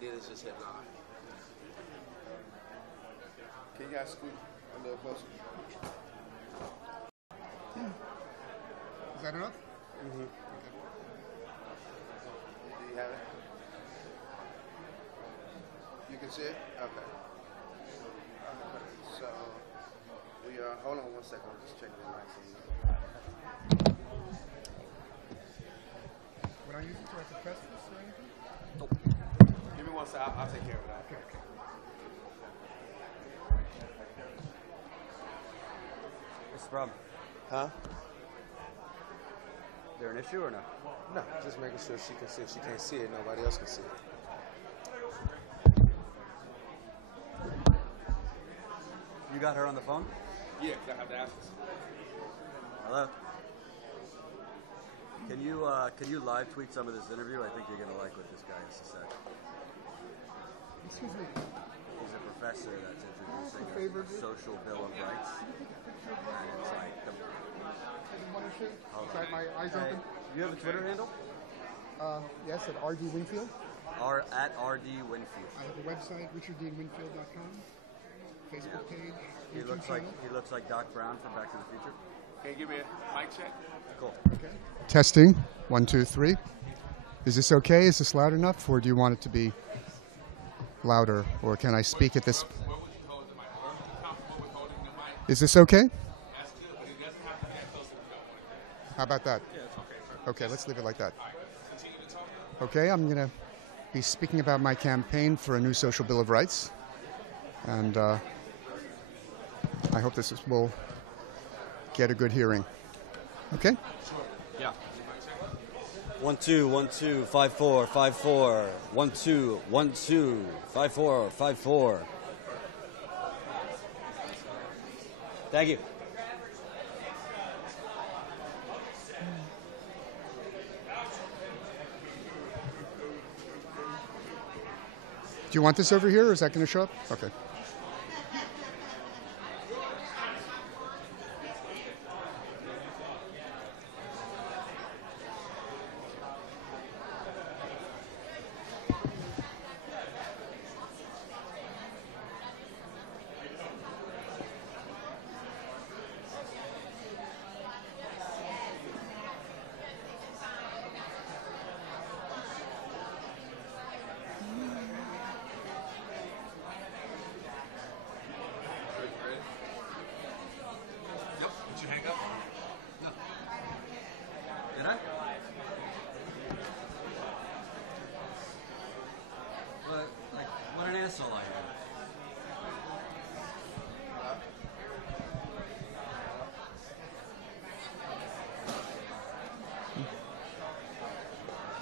did is just hit live. Can you guys scoot a little closer? Is that enough? Mm-hmm. Okay. Do you have it? You can see it? Okay. So, we are, hold on 1 second, I'm just checking the lights. Would I use it to press this or anything? Nope. Give me 1 second, I'll take care of that. Okay. What's the problem? Huh? Is there an issue or no? No, just making sure she can see. If she can't see it, nobody else can see it. You got her on the phone? Yeah, I have to ask her. Hello? Can you live tweet some of this interview? I think you're going to like what this guy has to say. Excuse me. He's a professor that's introducing a social bill of rights. And it's like Sorry, my eyes open. You have a Twitter handle? Yes, at RD Winfield. At RD Winfield. I have a website, richarddeanwinfield.com. Facebook page. He looks like Doc Brown from Back to the Future. Can you give me a mic check? Cool. Okay. Testing. 1, 2, 3. Is this okay? Is this loud enough, or do you want it to be louder, or can I speak at this? Is this okay? How about that? Yeah, it's okay, sir. Okay, let's leave it like that. Okay, I'm going to be speaking about my campaign for a new social bill of rights, and I hope this will get a good hearing. Okay? Sure. Yeah. 1 2 1 2 5 4 5 4 1 2 1 2 5 4 5 4. Thank you. Do you want this over here, or is that going to show up? Okay. What an asshole I am.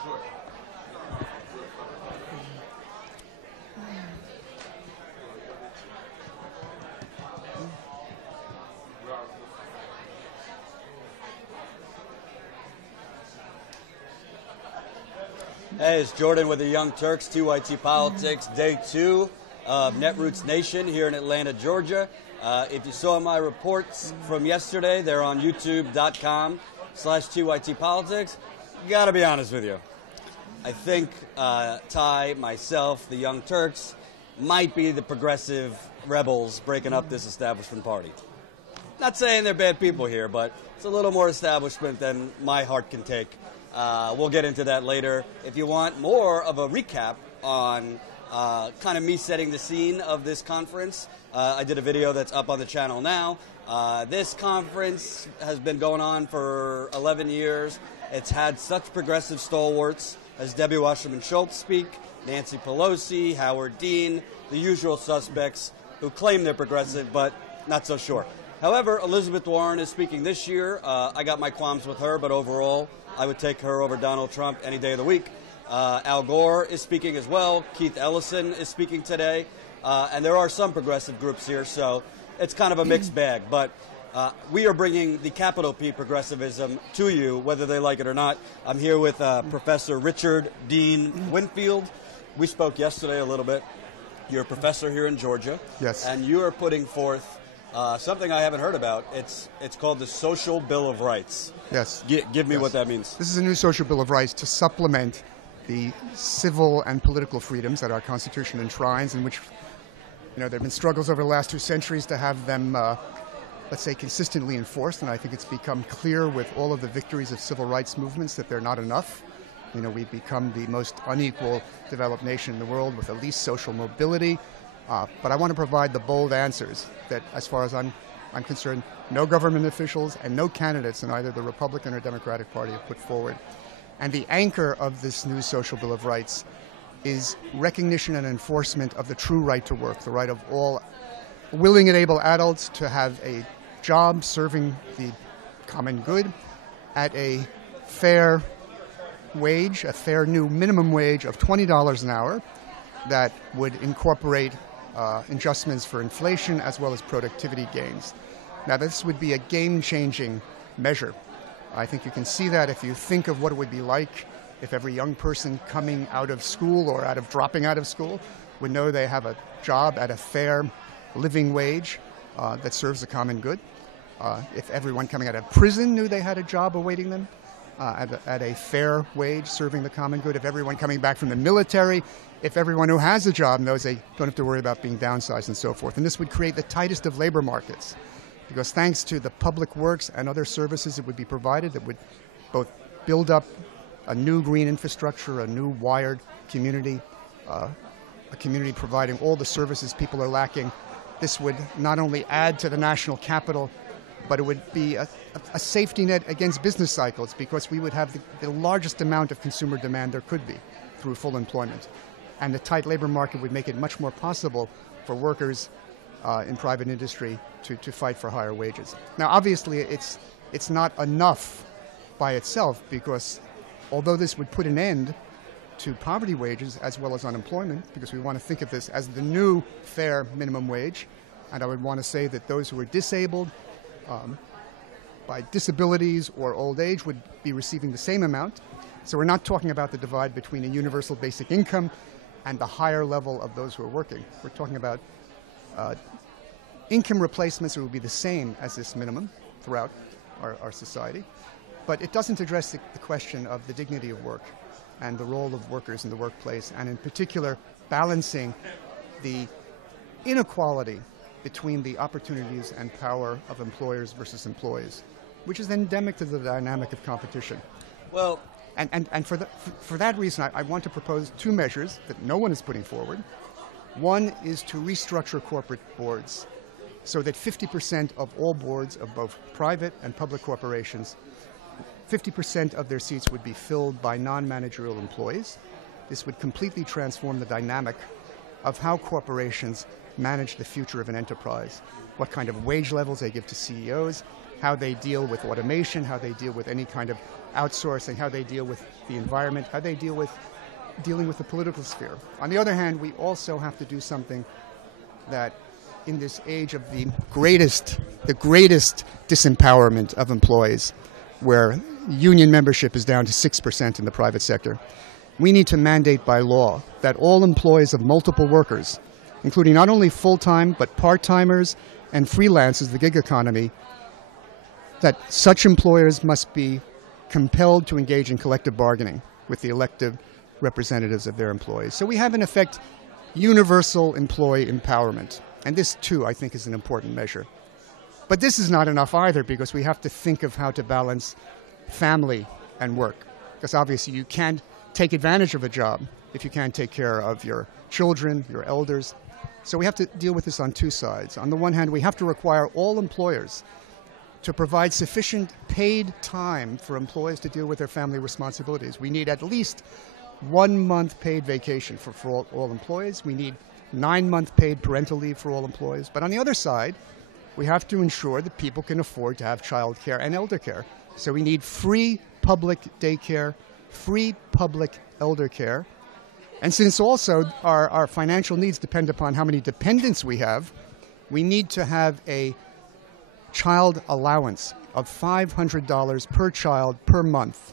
Sure. Hey, it's Jordan with the Young Turks, TYT Politics, day 2 of Netroots Nation here in Atlanta, Georgia. If you saw my reports from yesterday, they're on youtube.com/TYT Politics. Gotta be honest with you. I think Ty, myself, the Young Turks might be the progressive rebels breaking up this establishment party. Not saying they're bad people here, but it's a little more establishment than my heart can take. We'll get into that later. If you want more of a recap on kind of me setting the scene of this conference, I did a video that's up on the channel now. This conference has been going on for 11 years. It's had such progressive stalwarts as Debbie Wasserman Schultz speak, Nancy Pelosi, Howard Dean, the usual suspects who claim they're progressive but not so sure. However, Elizabeth Warren is speaking this year. I got my qualms with her, but overall, I would take her over Donald Trump any day of the week. Al Gore is speaking as well. Keith Ellison is speaking today. And there are some progressive groups here, so it's kind of a mixed bag. But we are bringing the capital P progressivism to you, whether they like it or not. I'm here with Professor Richard Dean Winfield. We spoke yesterday a little bit. You're a professor here in Georgia. Yes. And you are putting forth something I haven't heard about. It's called the Social Bill of Rights. Yes. Give me what that means. This is a new social bill of rights to supplement the civil and political freedoms that our Constitution enshrines, in which there have been struggles over the last 2 centuries to have them, let's say, consistently enforced, and I think it's become clear with all of the victories of civil rights movements that they're not enough. We've become the most unequal developed nation in the world with the least social mobility, but I want to provide the bold answers that, as far as I'm concerned, no government officials and no candidates in either the Republican or Democratic Party have put forward. And the anchor of this new social Bill of Rights is recognition and enforcement of the true right to work, the right of all willing and able adults to have a job serving the common good at a fair wage, a fair new minimum wage of $20 an hour that would incorporate adjustments for inflation as well as productivity gains. Now, this would be a game-changing measure. I think you can see that if you think of what it would be like if every young person coming out of school or dropping out of school would know they have a job at a fair living wage that serves the common good. If everyone coming out of prison knew they had a job awaiting them at a fair wage serving the common good. If everyone coming back from the military, if everyone who has a job knows they don't have to worry about being downsized and so forth. And this would create the tightest of labor markets, because thanks to the public works and other services that would be provided that would both build up a new green infrastructure, a new wired community, a community providing all the services people are lacking. This would not only add to the national capital, but it would be a safety net against business cycles, because we would have the largest amount of consumer demand there could be through full employment. And the tight labor market would make it much more possible for workers in private industry to fight for higher wages. Now, obviously, it's not enough by itself, because although this would put an end to poverty wages as well as unemployment, because we want to think of this as the new fair minimum wage, and I would want to say that those who are disabled by disabilities or old age would be receiving the same amount. So we're not talking about the divide between a universal basic income and the higher level of those who are working. We're talking about income replacements that will be the same as this minimum throughout our society. But it doesn't address the question of the dignity of work and the role of workers in the workplace, and in particular balancing the inequality between the opportunities and power of employers versus employees, which is endemic to the dynamic of competition. Well, and for that reason, I want to propose 2 measures that no one is putting forward. One is to restructure corporate boards so that 50% of all boards of both private and public corporations, 50% of their seats would be filled by non-managerial employees. This would completely transform the dynamic of how corporations manage the future of an enterprise, what kind of wage levels they give to CEOs, how they deal with automation, how they deal with any kind of outsourcing, how they deal with the environment, how they dealing with the political sphere. On the other hand, we also have to do something that in this age of the greatest disempowerment of employees, where union membership is down to 6% in the private sector, we need to mandate by law that all employees of multiple workers, including not only full-time but part-timers and freelancers, the gig economy, that such employers must be compelled to engage in collective bargaining with the elected representatives of their employees. So we have, in effect, universal employee empowerment. And this, too, I think, is an important measure. But this is not enough either, because we have to think of how to balance family and work. Because obviously you can't take advantage of a job if you can't take care of your children, your elders. So we have to deal with this on 2 sides. On the one hand, we have to require all employers to provide sufficient paid time for employees to deal with their family responsibilities. We need at least 1 month paid vacation for all employees. We need 9-month paid parental leave for all employees. But on the other side, we have to ensure that people can afford to have child care and elder care. So we need free public daycare, free public elder care. And since also our financial needs depend upon how many dependents we have, we need to have a child allowance of $500 per child per month.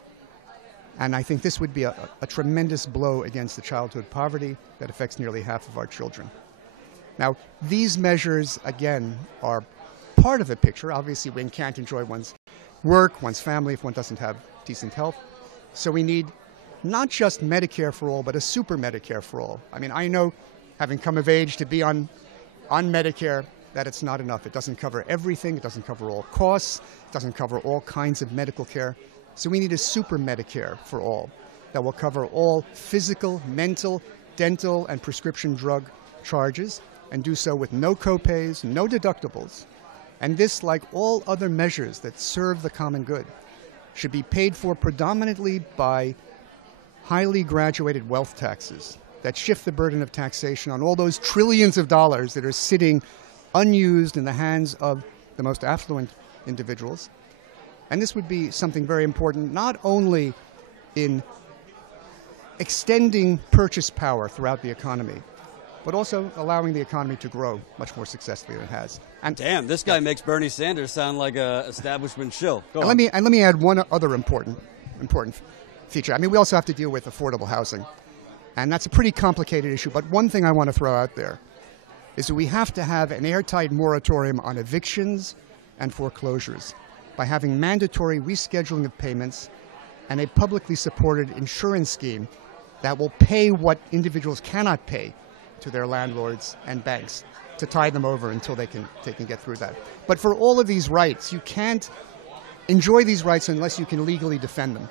And I think this would be a tremendous blow against the childhood poverty that affects nearly half of our children. Now, these measures, again, are part of the picture. Obviously, one can't enjoy one's work, one's family, if one doesn't have decent health. So we need not just Medicare for all, but a super Medicare for all. I mean, I know, having come of age to be on Medicare, that it's not enough. It doesn't cover everything. It doesn't cover all costs. It doesn't cover all kinds of medical care. So we need a super Medicare for all that will cover all physical, mental, dental, and prescription drug charges, and do so with no copays, no deductibles. And this, like all other measures that serve the common good, should be paid for predominantly by highly graduated wealth taxes that shift the burden of taxation on all those trillions of dollars that are sitting unused in the hands of the most affluent individuals. And this would be something very important, not only in extending purchase power throughout the economy, but also allowing the economy to grow much more successfully than it has. And damn, this guy makes Bernie Sanders sound like an establishment shill. Go on. Let me add one other important feature. I mean, we also have to deal with affordable housing, and that's a pretty complicated issue. But one thing I want to throw out there is that we have to have an airtight moratorium on evictions and foreclosures by having mandatory rescheduling of payments and a publicly supported insurance scheme that will pay what individuals cannot pay to their landlords and banks to tie them over until they can get through that. But for all of these rights, you can't enjoy these rights unless you can legally defend them.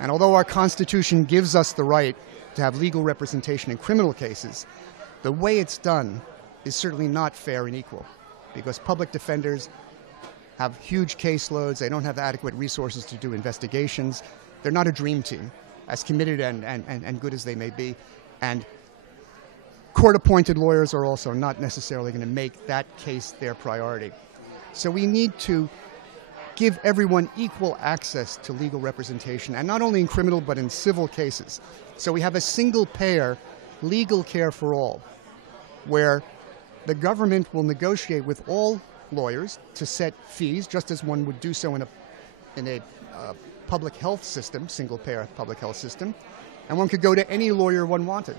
And although our Constitution gives us the right to have legal representation in criminal cases, the way it's done is certainly not fair and equal, because public defenders have huge caseloads, they don't have adequate resources to do investigations, they're not a dream team, as committed and good as they may be, and court-appointed lawyers are also not necessarily going to make that case their priority. So we need to give everyone equal access to legal representation, and not only in criminal but in civil cases. So we have a single-payer legal care for all, where the government will negotiate with all lawyers to set fees, just as one would do so in a public health system, single-payer public health system, and one could go to any lawyer one wanted.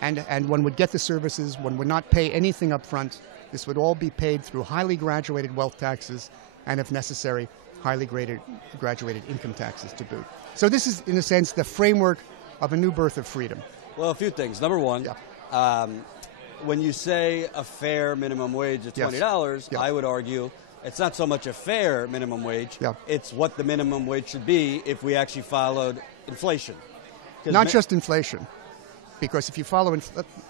And one would get the services, one would not pay anything up front. This would all be paid through highly graduated wealth taxes, and if necessary, highly graduated income taxes to boot. So this is, in a sense, the framework of a new birth of freedom. Well, a few things. Number one, when you say a fair minimum wage of $20, I would argue it's not so much a fair minimum wage, it's what the minimum wage should be if we actually followed inflation. Not just inflation, because if you follow,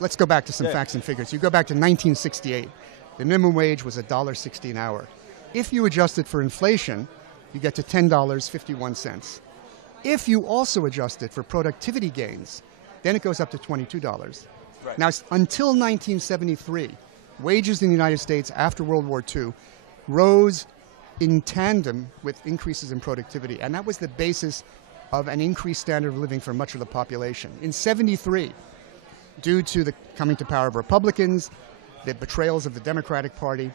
let's go back to some facts and figures. You go back to 1968, the minimum wage was $1.60 an hour. If you adjust it for inflation, you get to $10.51. If you also adjust it for productivity gains, then it goes up to $22. Right. Now, until 1973, wages in the United States after World War II rose in tandem with increases in productivity, and that was the basis of an increased standard of living for much of the population. In 73, due to the coming to power of Republicans, the betrayals of the Democratic Party,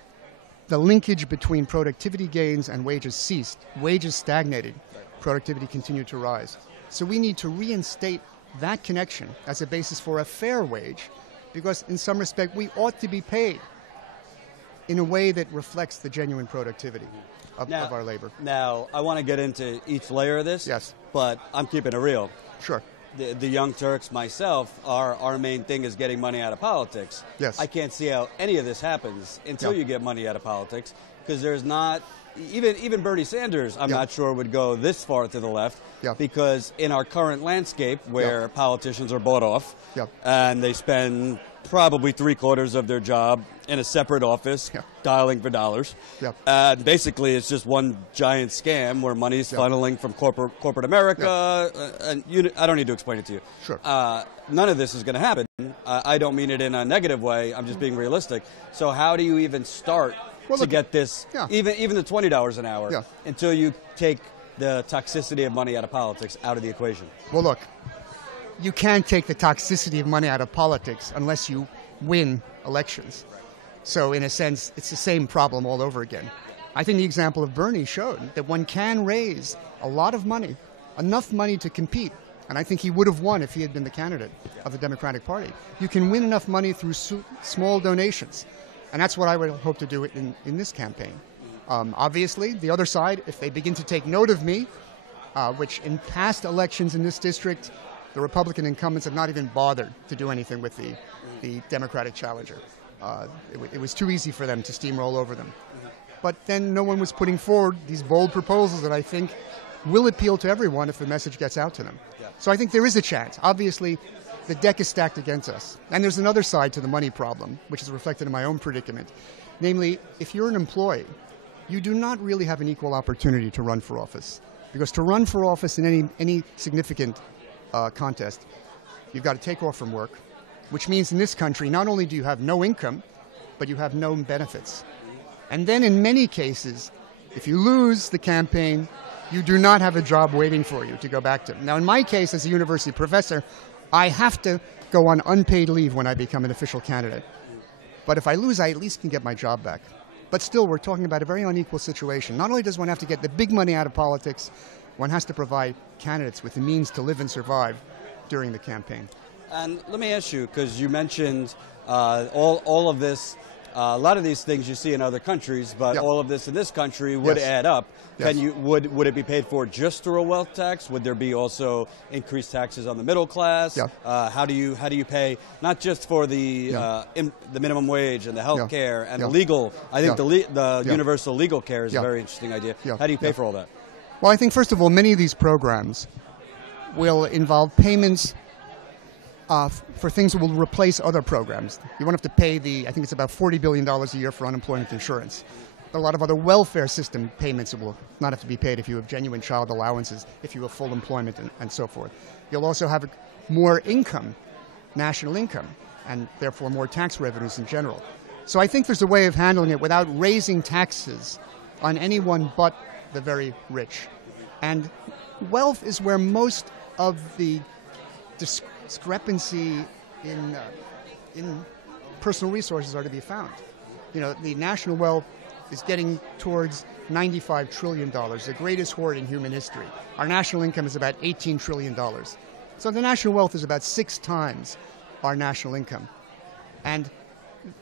the linkage between productivity gains and wages ceased. Wages stagnated. Productivity continued to rise. So we need to reinstate that connection as a basis for a fair wage, because in some respect we ought to be paid in a way that reflects the genuine productivity of our labor. Now, I want to get into each layer of this, but I'm keeping it real. Sure. The Young Turks, myself, our main thing is getting money out of politics. Yes. I can't see how any of this happens until you get money out of politics, because there's not, even Bernie Sanders, I'm not sure would go this far to the left, because in our current landscape where politicians are bought off and they spend probably 3/4 of their job in a separate office dialing for dollars. And basically it's just one giant scam where money's funneling from corporate America. And I don't need to explain it to you. Sure. None of this is going to happen. I don't mean it in a negative way. I'm just being realistic. So how do you even start to get this, even the $20 an hour, until you take the toxicity of money out of politics out of the equation? Well, look, you can't take the toxicity of money out of politics unless you win elections. So in a sense, it's the same problem all over again. I think the example of Bernie showed that one can raise a lot of money, enough money to compete, and I think he would have won if he had been the candidate of the Democratic Party. You can win enough money through small donations, and that's what I would hope to do in this campaign. Obviously, the other side, if they begin to take note of me, which in past elections in this district, the Republican incumbents have not even bothered to do anything with the Democratic challenger. It was too easy for them to steamroll over them. But then no one was putting forward these bold proposals that I think will appeal to everyone if the message gets out to them. Yeah. So I think there is a chance. Obviously, the deck is stacked against us. And there's another side to the money problem, which is reflected in my own predicament. Namely, if you're an employee, you do not really have an equal opportunity to run for office. Because to run for office in any significant contest, you've got to take off from work, which means in this country, not only do you have no income, but you have no benefits. And then in many cases, if you lose the campaign, you do not have a job waiting for you to go back to. Now, in my case, as a university professor, I have to go on unpaid leave when I become an official candidate. But if I lose, I at least can get my job back. But still, we're talking about a very unequal situation. Not only does one have to get the big money out of politics, one has to provide candidates with the means to live and survive during the campaign. And let me ask you, because you mentioned all of this, a lot of these things you see in other countries, but Yep. all of this in this country would add up. Yes. Would it be paid for just through a wealth tax? Would there be also increased taxes on the middle class? Yeah. How do you pay not just for the the minimum wage and the health care and the Yeah. legal? I think the Yeah. universal legal care is Yeah. a very interesting idea. Yeah. How do you pay Yeah. for all that? Well, I think, first of all, many of these programs will involve payments for things that will replace other programs. You won't have to pay I think it's about $40 billion a year for unemployment insurance. A lot of other welfare system payments that will not have to be paid if you have genuine child allowances, if you have full employment, and so forth. You'll also have more income, national income, and therefore more tax revenues in general. So I think there's a way of handling it without raising taxes on anyone but the very rich. And wealth is where most of the discrepancy in personal resources are to be found. You know, the national wealth is getting towards $95 trillion, the greatest hoard in human history. Our national income is about $18 trillion. So the national wealth is about 6 times our national income. And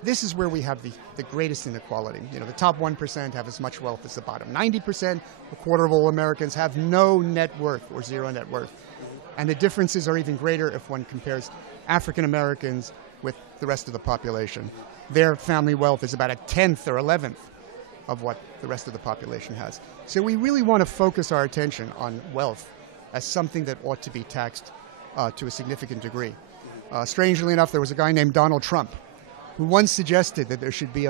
this is where we have the greatest inequality. You know, the top 1% have as much wealth as the bottom 90%. A quarter of all Americans have no net worth or zero net worth. And the differences are even greater if one compares African Americans with the rest of the population. Their family wealth is about 1/10 or 11th of what the rest of the population has. So we really want to focus our attention on wealth as something that ought to be taxed to a significant degree. Strangely enough, there was a guy named Donald Trump who once suggested that there should be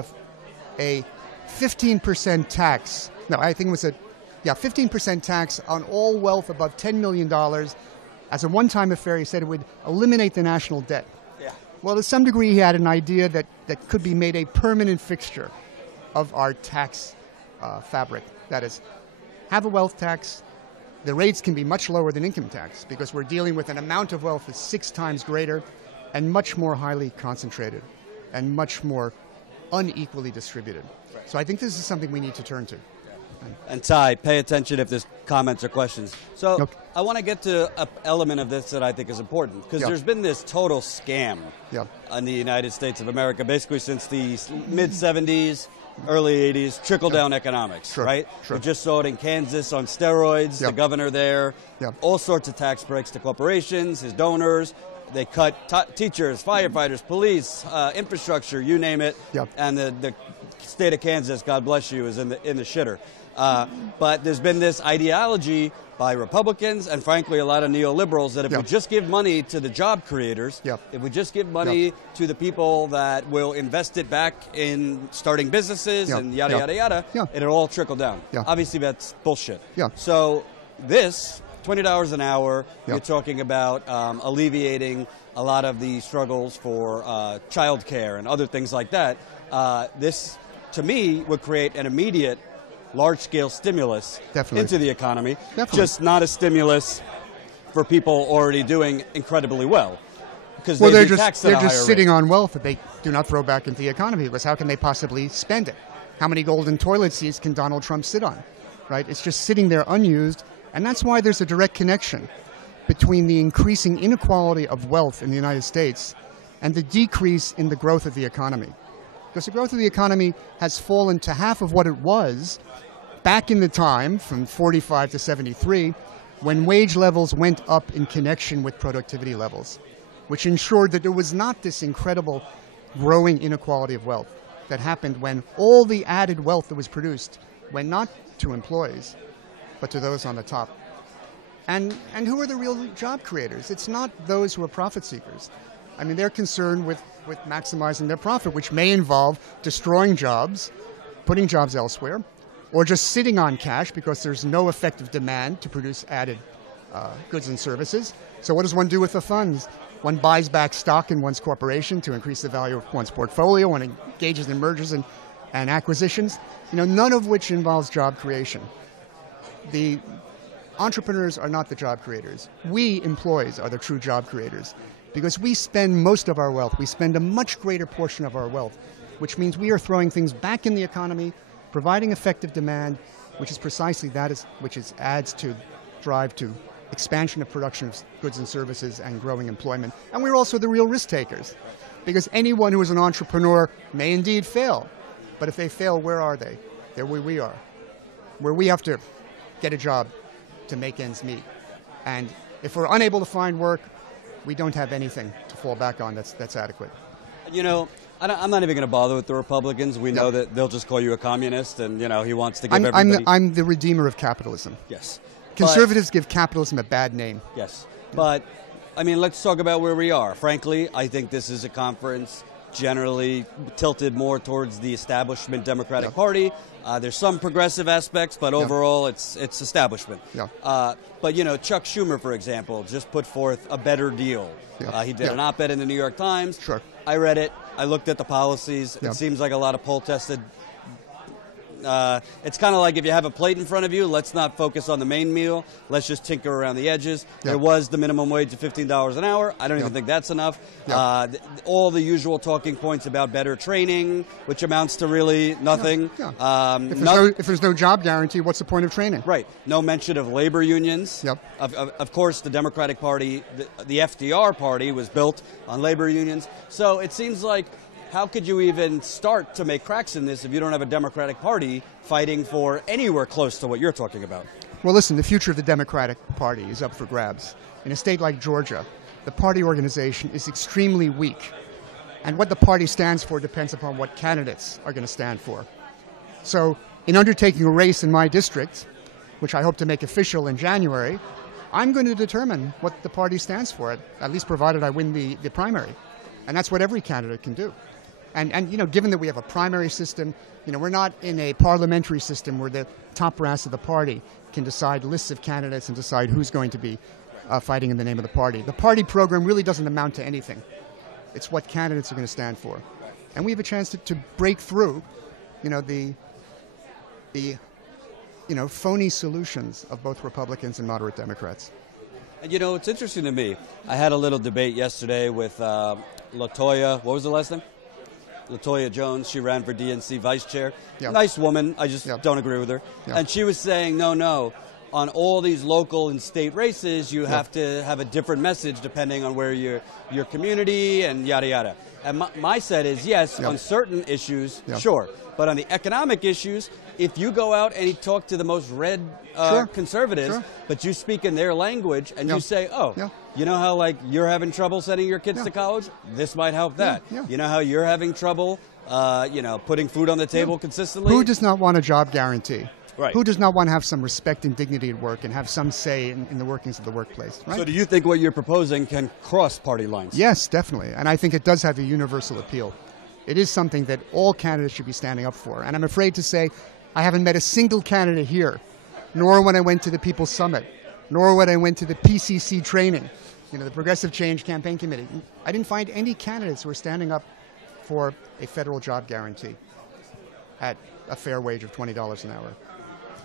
a 15% tax. No, I think it was 15% tax on all wealth above $10 million. As a one-time affair, he said it would eliminate the national debt. Yeah. Well, to some degree, he had an idea that could be made a permanent fixture of our tax fabric. That is, have a wealth tax. The rates can be much lower than income tax because we're dealing with an amount of wealth that's 6 times greater and much more highly concentrated and much more unequally distributed. Right. So I think this is something we need to turn to. And Ty, pay attention if there's comments or questions. So okay. I want to get to an element of this that I think is important, because there's been this total scam in the United States of America, basically since the mid-'70s, early 80s, trickle-down economics, right? Sure. We just saw it in Kansas on steroids, the governor there, all sorts of tax breaks to corporations, his donors. They cut teachers, firefighters, police, infrastructure, you name it, and the state of Kansas, God bless you, is in the shitter. But there's been this ideology by Republicans and, frankly, a lot of neoliberals that if we just give money to the job creators, if we just give money to the people that will invest it back in starting businesses and yada, yada, yada, it'll all trickle down. Obviously, that's bullshit. So this, $20 an hour, you're talking about alleviating a lot of the struggles for child care and other things like that. This, to me, would create an immediate large-scale stimulus into the economy, just not a stimulus for people already doing incredibly well. Because they're just sitting on wealth that they do not throw back into the economy, because how can they possibly spend it? How many golden toilet seats can Donald Trump sit on? Right? It's just sitting there unused, and that's why there's a direct connection between the increasing inequality of wealth in the United States and the decrease in the growth of the economy. Because the growth of the economy has fallen to half of what it was back in the time from 45 to 73, when wage levels went up in connection with productivity levels, which ensured that there was not this incredible growing inequality of wealth that happened when all the added wealth that was produced went not to employees, but to those on the top. And who are the real job creators? It's not those who are profit seekers. I mean, they're concerned with maximizing their profit, which may involve destroying jobs, putting jobs elsewhere, or just sitting on cash because there's no effective demand to produce added goods and services. So what does one do with the funds? One buys back stock in one's corporation to increase the value of one's portfolio. One engages in mergers and acquisitions, none of which involves job creation. The entrepreneurs are not the job creators. We, employees, are the true job creators because we spend most of our wealth. We spend a much greater portion of our wealth, which means we are throwing things back in the economy, providing effective demand, which is precisely which adds to drive to expansion of production of goods and services and growing employment. And we're also the real risk takers because anyone who is an entrepreneur may indeed fail. But if they fail, where are they? They're where we are, where we have to get a job to make ends meet. And if we're unable to find work, we don't have anything to fall back on that's adequate. I'm not even going to bother with the Republicans. We know that they'll just call you a communist, and he wants to give everybody. I'm the redeemer of capitalism. Yes. Conservatives give capitalism a bad name. Yes. But, let's talk about where we are. Frankly, I think this is a conference generally tilted more towards the establishment Democratic Party. There's some progressive aspects, but overall it's establishment. But, Chuck Schumer, for example, just put forth a better deal. He did an op-ed in the New York Times. Sure. I read it. I looked at the policies. It seems like a lot of poll-tested. It's kind of like if you have a plate in front of you, let's not focus on the main meal. Let's just tinker around the edges. There was the minimum wage of $15 an hour. I don't even think that's enough. All the usual talking points about better training, which amounts to really nothing. If there's no job guarantee, what's the point of training? Right. No mention of labor unions. Of course, the Democratic Party, the FDR party, was built on labor unions. So it seems like, how could you even start to make cracks in this if you don't have a Democratic Party fighting for anywhere close to what you're talking about? Well, listen, the future of the Democratic Party is up for grabs. In a state like Georgia, the party organization is extremely weak. And what the party stands for depends upon what candidates are going to stand for. So in undertaking a race in my district, which I hope to make official in January, I'm going to determine what the party stands for, at least provided I win the primary. And that's what every candidate can do. And given that we have a primary system, we're not in a parliamentary system where the top brass of the party can decide lists of candidates and decide who's going to be fighting in the name of the party. The party program really doesn't amount to anything. It's what candidates are going to stand for. And we have a chance to break through, the phony solutions of both Republicans and moderate Democrats. And it's interesting to me. I had a little debate yesterday with LaToya. What was the last name? LaToya Jones. She ran for DNC vice chair. Nice woman. I just don't agree with her. And she was saying, no. On all these local and state races, you have to have a different message depending on where your community and yada yada. And my set is yes, on certain issues, sure. But on the economic issues, if you go out and you talk to the most red conservatives, but you speak in their language and you say, you know how you're having trouble sending your kids to college? This might help that. You know how you're having trouble, putting food on the table consistently? Who does not want a job guarantee? Right. Who does not want to have some respect and dignity at work and have some say in the workings of the workplace? Right? So do you think what you're proposing can cross party lines? Yes, definitely. And I think it does have a universal appeal. It is something that all candidates should be standing up for. And I'm afraid to say I haven't met a single candidate here, nor when I went to the People's Summit, nor when I went to the PCC training, the Progressive Change Campaign Committee. I didn't find any candidates who were standing up for a federal job guarantee at a fair wage of $20 an hour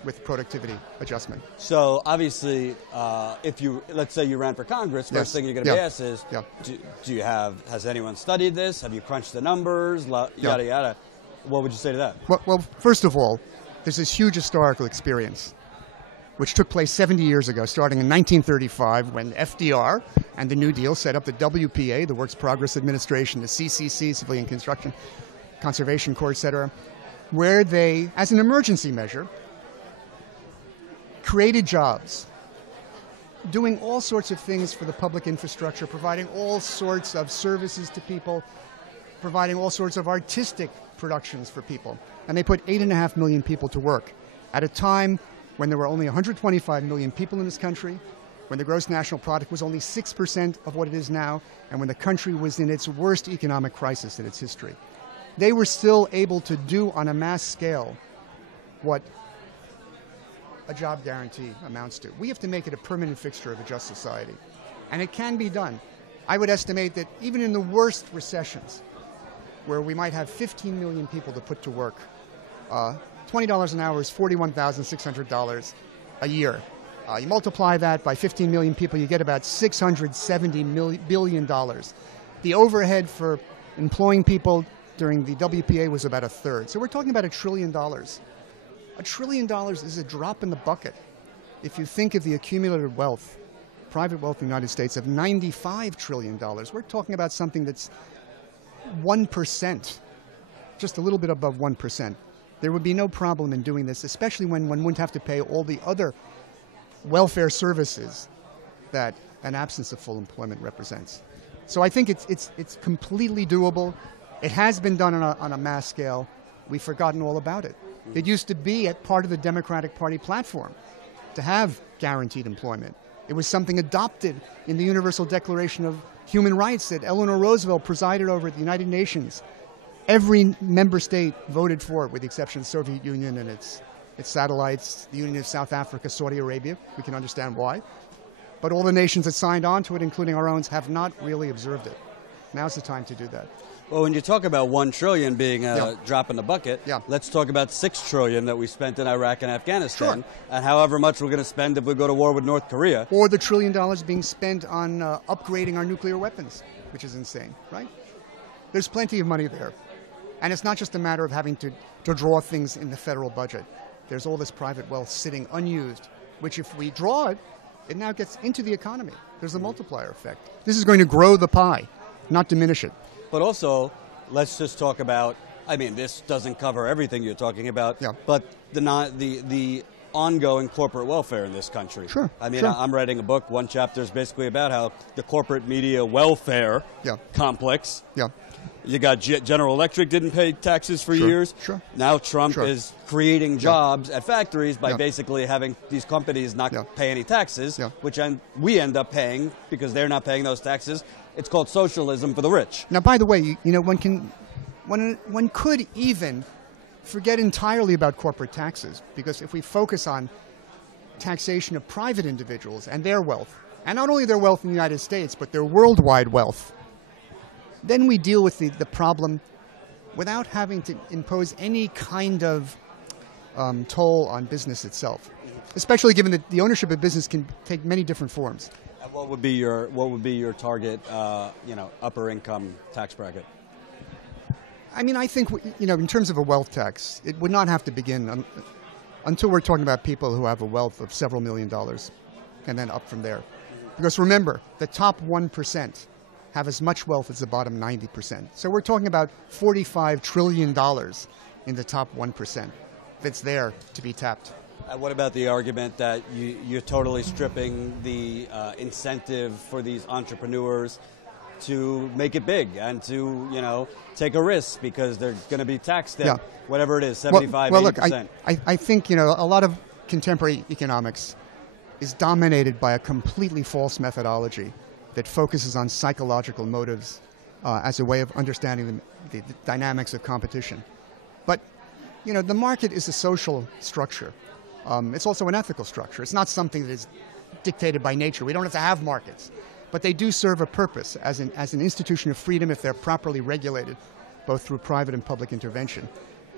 with productivity adjustment. So obviously, let's say you ran for Congress, first thing you're going to be asked is, has anyone studied this? Have you crunched the numbers? Yada, yada. What would you say to that? Well, first of all, there's this huge historical experience which took place 70 years ago, starting in 1935, when FDR and the New Deal set up the WPA, the Works Progress Administration, the CCC, Civilian Construction Conservation Corps, et cetera, where they, as an emergency measure, created jobs doing all sorts of things for the public infrastructure, providing all sorts of services to people, providing all sorts of artistic productions for people. And they put 8.5 million people to work at a time when there were only 125 million people in this country, when the gross national product was only 6% of what it is now, and when the country was in its worst economic crisis in its history. They were still able to do on a mass scale what a job guarantee amounts to. We have to make it a permanent fixture of a just society. And it can be done. I would estimate that even in the worst recessions, where we might have 15 million people to put to work, $20 an hour is $41,600 a year. You multiply that by 15 million people, you get about $670 billion. The overhead for employing people during the WPA was about a third. So we're talking about $1 trillion. $1 trillion is a drop in the bucket. If you think of the accumulated wealth, private wealth in the United States of $95 trillion, we're talking about something that's 1%, just a little bit above 1%. There would be no problem in doing this, especially when one wouldn't have to pay all the other welfare services that an absence of full employment represents. So I think it's completely doable. It has been done on a mass scale. We've forgotten all about it. It used to be a part of the Democratic Party platform to have guaranteed employment. It was something adopted in the Universal Declaration of Human Rights that Eleanor Roosevelt presided over at the United Nations. Every member state voted for it, with the exception of the Soviet Union and its satellites, the Union of South Africa, Saudi Arabia. We can understand why. But all the nations that signed on to it, including our own, have not really observed it. Now's the time to do that. Well, when you talk about $1 trillion being a drop in the bucket, let's talk about $6 trillion that we spent in Iraq and Afghanistan, and however much we're going to spend if we go to war with North Korea. Or the $1 trillion being spent on upgrading our nuclear weapons, which is insane, right? There's plenty of money there. And it's not just a matter of having to draw things in the federal budget. There's all this private wealth sitting unused, which if we draw it, it now gets into the economy. There's a multiplier effect. This is going to grow the pie, not diminish it. But also, let's just talk about, I mean, this doesn't cover everything you're talking about, but the ongoing corporate welfare in this country. Sure. I mean, I'm writing a book. One chapter is basically about how the corporate media welfare complex. You got General Electric didn't pay taxes for years. Now Trump is creating jobs at factories by basically having these companies not pay any taxes, which we end up paying because they're not paying those taxes. It's called socialism for the rich. Now, by the way, you know, one could even forget entirely about corporate taxes, because if we focus on taxation of private individuals and their wealth, and not only their wealth in the United States, but their worldwide wealth, then we deal with the problem without having to impose any kind of toll on business itself, especially given that the ownership of business can take many different forms. And what would be your target, upper income tax bracket? I mean, I think, you know, in terms of a wealth tax, it would not have to begin until we're talking about people who have a wealth of several $1 million, and then up from there. Because remember, the top 1% have as much wealth as the bottom 90%. So we're talking about $45 trillion in the top 1% that's there to be tapped. What about the argument that you're totally stripping the incentive for these entrepreneurs to make it big and to, you know, take a risk because they're going to be taxed at whatever it is, 75, 80%? Look, I think, you know, a lot of contemporary economics is dominated by a completely false methodology that focuses on psychological motives as a way of understanding the dynamics of competition. But, you know, the market is a social structure. It's also an ethical structure. It's not something that is dictated by nature. We don't have to have markets. But they do serve a purpose as an institution of freedom if they're properly regulated, both through private and public intervention.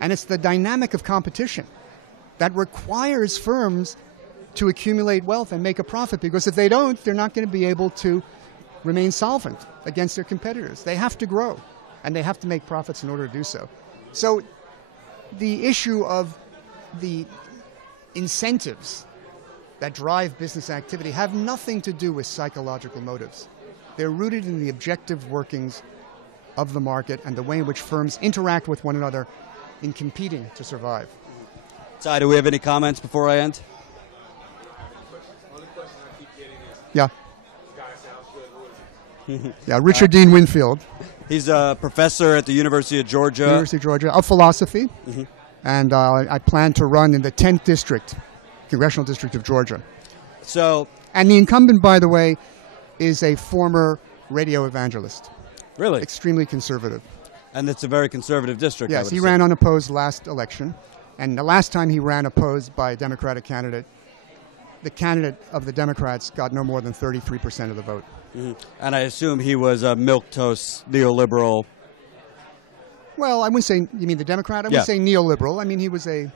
And it's the dynamic of competition that requires firms to accumulate wealth and make a profit, because if they don't, they're not going to be able to remain solvent against their competitors. They have to grow, and they have to make profits in order to do so. So the issue of the incentives that drive business activity have nothing to do with psychological motives. They're rooted in the objective workings of the market and the way in which firms interact with one another in competing to survive. Ty, do we have any comments before I end? Only question I keep getting is, Yeah. Guy sounds good. Who is he? Yeah, Richard Dean Winfield, He's a professor at the University of Georgia. University of Georgia, of philosophy. And I plan to run in the 10th district, congressional district of Georgia. So, And the incumbent, by the way, is a former radio evangelist, really? extremely conservative. And it's a very conservative district. I Yes, would he assume. ran unopposed last election. And the last time he ran opposed by a Democratic candidate, the candidate of the Democrats got no more than 33% of the vote. And I assume he was a milquetoast neoliberal. Well, I wouldn't say, you mean the Democrat? I wouldn't say neoliberal. I mean, he was a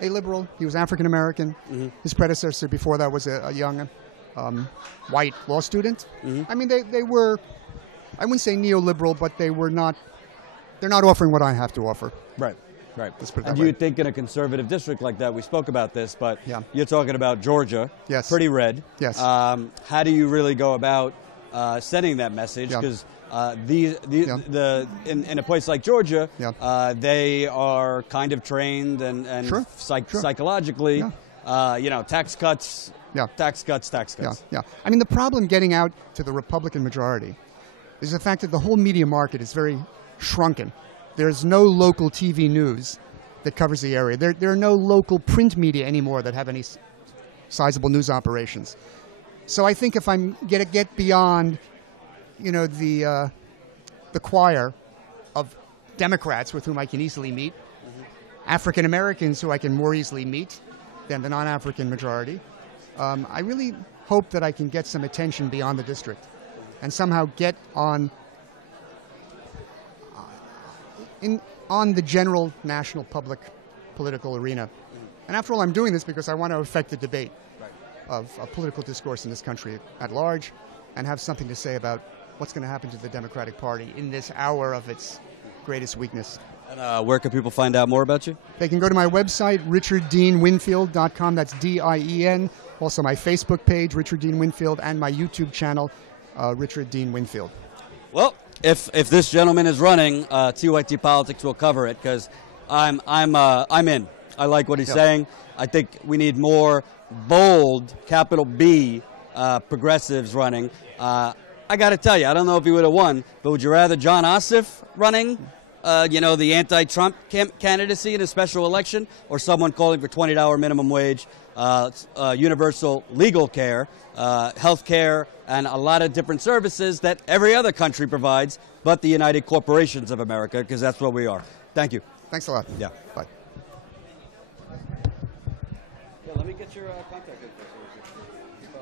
liberal. He was African American. His predecessor before that was a young white law student. I mean, they were, I wouldn't say neoliberal, but they're not offering what I have to offer. Right. Right. Let's put it And that way. you think in a conservative district like that, we spoke about this, but Yeah. you're talking about Georgia. Yes. Pretty red. Yes. How do you really go about sending that message? Yeah. Because Yeah. in a place like Georgia, Yeah. they are kind of trained and Sure. psychologically, Yeah. tax cuts, Yeah. tax cuts. Yeah. I mean, the problem getting out to the Republican majority is the fact that the whole media market is very shrunken. There's no local TV news that covers the area. There are no local print media anymore that have any sizable news operations. So I think if I'm going to get beyond, the choir of Democrats with whom I can easily meet, African Americans who I can more easily meet than the non-African majority, I really hope that I can get some attention beyond the district and somehow get on the general national public political arena. And after all, I'm doing this because I want to affect the debate of political discourse in this country at large and have something to say about what's going to happen to the Democratic Party in this hour of its greatest weakness. And where can people find out more about you? They can go to my website, richarddeanwinfield.com. That's D-I-E-N. Also my Facebook page, Richard Dean Winfield, and my YouTube channel, Richard Dean Winfield. Well, if this gentleman is running, TYT Politics will cover it because I'm in. I like what he's saying. I think we need more bold, capital B, progressives running. I got to tell you, I don't know if he would have won, but would you rather John Ossoff running, the anti-Trump candidacy in a special election, or someone calling for $20 minimum wage, universal legal care, health care, and a lot of different services that every other country provides, but the United Corporations of America, because that's what we are. Thank you. Thanks a lot. Yeah. Bye. Yeah, let me get your contact info.